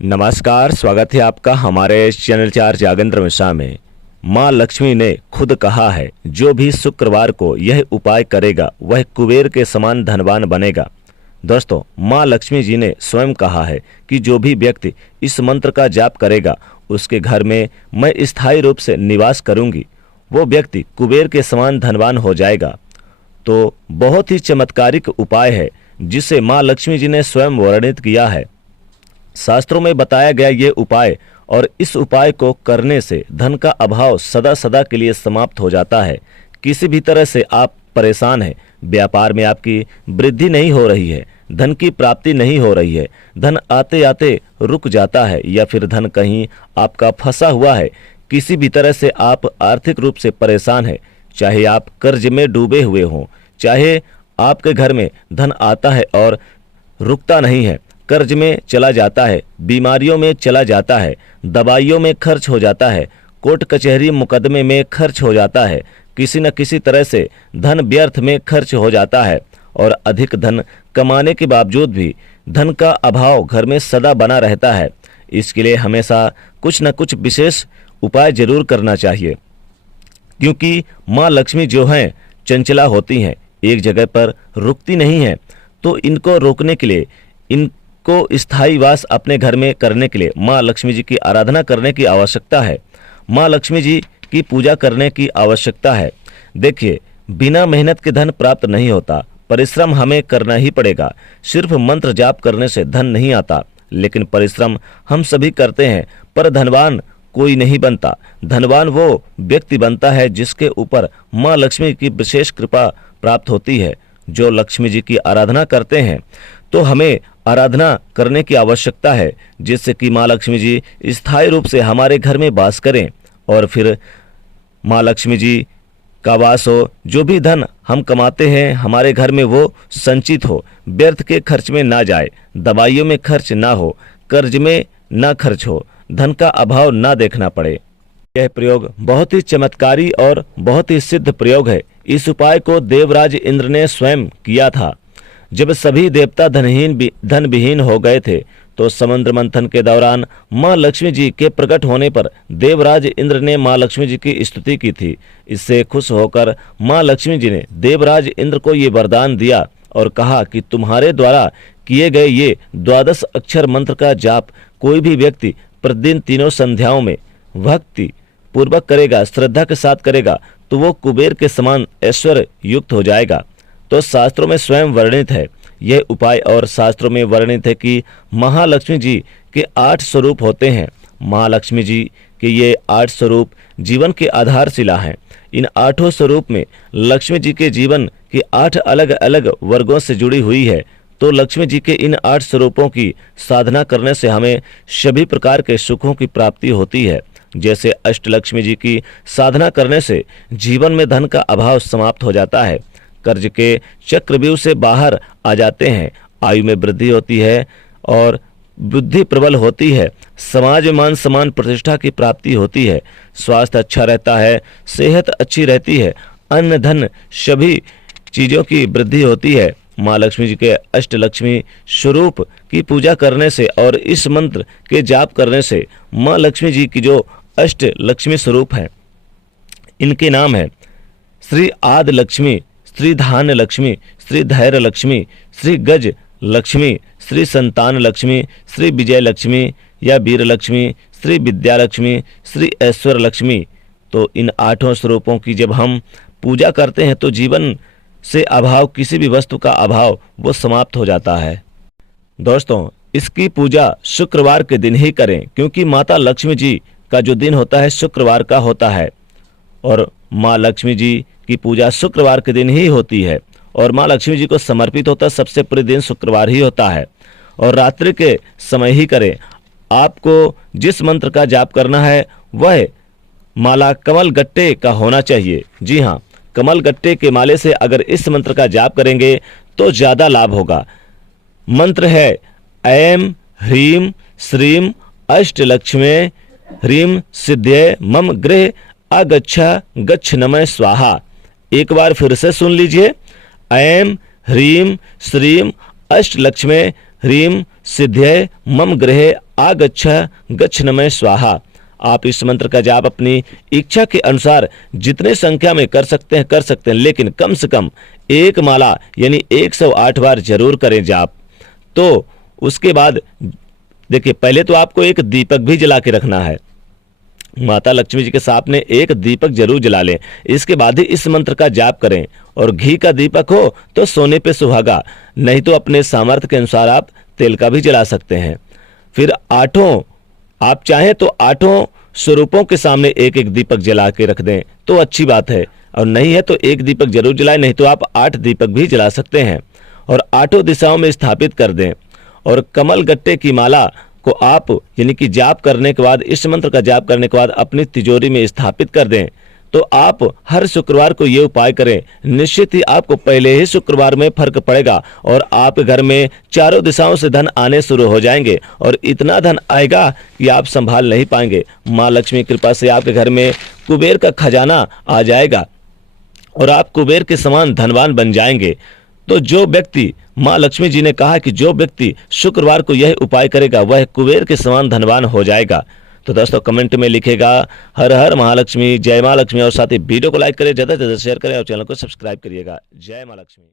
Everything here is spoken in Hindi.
नमस्कार, स्वागत है आपका हमारे चैनल 4 जागेंद्र मिश्रा में। माँ लक्ष्मी ने खुद कहा है, जो भी शुक्रवार को यह उपाय करेगा वह कुबेर के समान धनवान बनेगा। दोस्तों, माँ लक्ष्मी जी ने स्वयं कहा है कि जो भी व्यक्ति इस मंत्र का जाप करेगा उसके घर में मैं स्थायी रूप से निवास करूंगी, वो व्यक्ति कुबेर के समान धनवान हो जाएगा। तो बहुत ही चमत्कारिक उपाय है जिसे माँ लक्ष्मी जी ने स्वयं वर्णित किया है। शास्त्रों में बताया गया ये उपाय और इस उपाय को करने से धन का अभाव सदा सदा के लिए समाप्त हो जाता है। किसी भी तरह से आप परेशान हैं, व्यापार में आपकी वृद्धि नहीं हो रही है, धन की प्राप्ति नहीं हो रही है, धन आते आते रुक जाता है या फिर धन कहीं आपका फंसा हुआ है, किसी भी तरह से आप आर्थिक रूप से परेशान हैं, चाहे आप कर्ज में डूबे हुए हों, चाहे आपके घर में धन आता है और रुकता नहीं है, कर्ज में चला जाता है, बीमारियों में चला जाता है, दवाइयों में खर्च हो जाता है, कोर्ट कचहरी मुकदमे में खर्च हो जाता है, किसी न किसी तरह से धन व्यर्थ में खर्च हो जाता है और अधिक धन कमाने के बावजूद भी धन का अभाव घर में सदा बना रहता है। इसके लिए हमेशा कुछ न कुछ विशेष उपाय जरूर करना चाहिए, क्योंकि माँ लक्ष्मी जो हैं चंचला होती हैं, एक जगह पर रुकती नहीं हैं। तो इनको रोकने के लिए, इनको स्थायी वास अपने घर में करने के लिए माँ लक्ष्मी जी की आराधना करने की आवश्यकता है, माँ लक्ष्मी जी की पूजा करने की आवश्यकता है। देखिए, बिना मेहनत के धन प्राप्त नहीं होता, परिश्रम हमें करना ही पड़ेगा। सिर्फ मंत्र जाप करने से धन नहीं आता, लेकिन परिश्रम हम सभी करते हैं, पर धनवान कोई नहीं बनता। धनवान वो व्यक्ति बनता है जिसके ऊपर माँ लक्ष्मी की विशेष कृपा प्राप्त होती है। जो लक्ष्मी जी की आराधना करते हैं, तो हमें आराधना करने की आवश्यकता है, जिससे कि माँ लक्ष्मी जी स्थायी रूप से हमारे घर में वास करें और फिर माँ लक्ष्मी जी का वास हो। जो भी धन हम कमाते हैं हमारे घर में वो संचित हो, व्यर्थ के खर्च में ना जाए, दवाइयों में खर्च ना हो, कर्ज में ना खर्च हो, धन का अभाव ना देखना पड़े। यह प्रयोग बहुत ही चमत्कारी और बहुत ही सिद्ध प्रयोग है। इस उपाय को देवराज इंद्र ने स्वयं किया था। जब सभी देवता धन विहीन हो गए थे, तो समुद्र मंथन के दौरान माँ लक्ष्मी जी के प्रकट होने पर देवराज इंद्र ने माँ लक्ष्मी जी की स्तुति की थी। इससे खुश होकर माँ लक्ष्मी जी ने देवराज इंद्र को ये वरदान दिया और कहा कि तुम्हारे द्वारा किए गए ये 12 अक्षर मंत्र का जाप कोई भी व्यक्ति प्रतिदिन तीनों संध्याओं में भक्ति पूर्वक करेगा, श्रद्धा के साथ करेगा, तो वो कुबेर के समान ऐश्वर्य युक्त हो जाएगा। तो शास्त्रों में स्वयं वर्णित है यह उपाय, और शास्त्रों में वर्णित है कि महालक्ष्मी जी के 8 स्वरूप होते हैं। महालक्ष्मी जी के ये 8 स्वरूप जीवन के आधारशिला हैं। इन 8 स्वरूप में लक्ष्मी जी के जीवन की 8 अलग अलग वर्गों से जुड़ी हुई है। तो लक्ष्मी जी के इन 8 स्वरूपों की साधना करने से हमें सभी प्रकार के सुखों की प्राप्ति होती है। जैसे अष्टलक्ष्मी जी की साधना करने से जीवन में धन का अभाव समाप्त हो जाता है, कर्ज के चक्रव्यूह से बाहर आ जाते हैं, आयु में वृद्धि होती है और बुद्धि प्रबल होती है, समाज में मान सम्मान प्रतिष्ठा की प्राप्ति होती है, स्वास्थ्य अच्छा रहता है, सेहत अच्छी रहती है, अन्न धन सभी चीज़ों की वृद्धि होती है। माँ लक्ष्मी जी के अष्टलक्ष्मी स्वरूप की पूजा करने से और इस मंत्र के जाप करने से माँ लक्ष्मी जी की जो अष्ट लक्ष्मी स्वरूप हैं, इनके नाम है श्री आदि लक्ष्मी, श्री धान्य लक्ष्मी, श्री धैर्य लक्ष्मी, श्री गज लक्ष्मी, श्री संतान लक्ष्मी, श्री विजय लक्ष्मी या वीर लक्ष्मी, श्री विद्या लक्ष्मी, श्री ऐश्वर्य लक्ष्मी। तो इन 8 स्वरूपों की जब हम पूजा करते हैं तो जीवन से अभाव, किसी भी वस्तु का अभाव वो समाप्त हो जाता है। दोस्तों, इसकी पूजा शुक्रवार के दिन ही करें, क्योंकि माता लक्ष्मी जी का जो दिन होता है शुक्रवार का होता है और माँ लक्ष्मी जी की पूजा शुक्रवार के दिन ही होती है और माँ लक्ष्मी जी को समर्पित होता सबसे पूरे दिन शुक्रवार ही होता है और रात्रि के समय ही करें। आपको जिस मंत्र का जाप करना है वह माला कमल गट्टे का होना चाहिए। जी हाँ, कमल गट्टे के माले से अगर इस मंत्र का जाप करेंगे तो ज़्यादा लाभ होगा। मंत्र है ऐं ह्रीं श्रीं अष्टलक्ष्मे ह्रीं सिद्धये मम गृह आगच्छा गच्छ नमः स्वाहा। एक बार फिर से सुन लीजिए, ऐं ह्रीं श्रीं अष्टलक्ष्मे ह्रीं सिद्धये मम गृहे आगच्छ गच्छनमय स्वाहा। आप इस मंत्र का जाप अपनी इच्छा के अनुसार जितने संख्या में कर सकते हैं, लेकिन कम से कम एक माला यानी 108 बार जरूर करें जाप। तो उसके बाद देखिए, पहले तो आपको एक दीपक भी जला के रखना है। माता लक्ष्मी जी के सामने एक दीपक जरूर जला लें। इसके बाद ही इस मंत्र का जाप करें। और घी का दीपक हो तो सोने पे सुहागा, नहीं तो अपने सामर्थ्य के अनुसार आप तेल का भी जला सकते हैं। फिर आप चाहें तो 8 स्वरूपों के सामने एक एक दीपक जला के रख दें तो अच्छी बात है, और नहीं है तो एक दीपक जरूर जलाएं, नहीं तो आप 8 दीपक भी जला सकते हैं और 8 दिशाओं में स्थापित कर दें। और कमल गट्टे की माला को आप यानी कि जाप करने के बाद, इस मंत्र का जाप करने के बाद अपनी तिजोरी में स्थापित कर दें। तो आप हर शुक्रवार को ये उपाय करें, निश्चित ही आपको पहले ही शुक्रवार में फर्क पड़ेगा और आप घर में चारों दिशाओं से धन आने शुरू हो जाएंगे और इतना धन आएगा कि आप संभाल नहीं पाएंगे। माँ लक्ष्मी की कृपा से आपके घर में कुबेर का खजाना आ जाएगा और आप कुबेर के समान धनवान बन जाएंगे। तो जो व्यक्ति, माँ लक्ष्मी जी ने कहा कि जो व्यक्ति शुक्रवार को यह उपाय करेगा वह कुबेर के समान धनवान हो जाएगा। तो दोस्तों कमेंट में लिखेगा हर हर महालक्ष्मी, जय माँ लक्ष्मी, और साथ ही वीडियो को लाइक करें, ज़्यादा से ज़्यादा शेयर करें और चैनल को सब्सक्राइब करिएगा। जय माँ लक्ष्मी।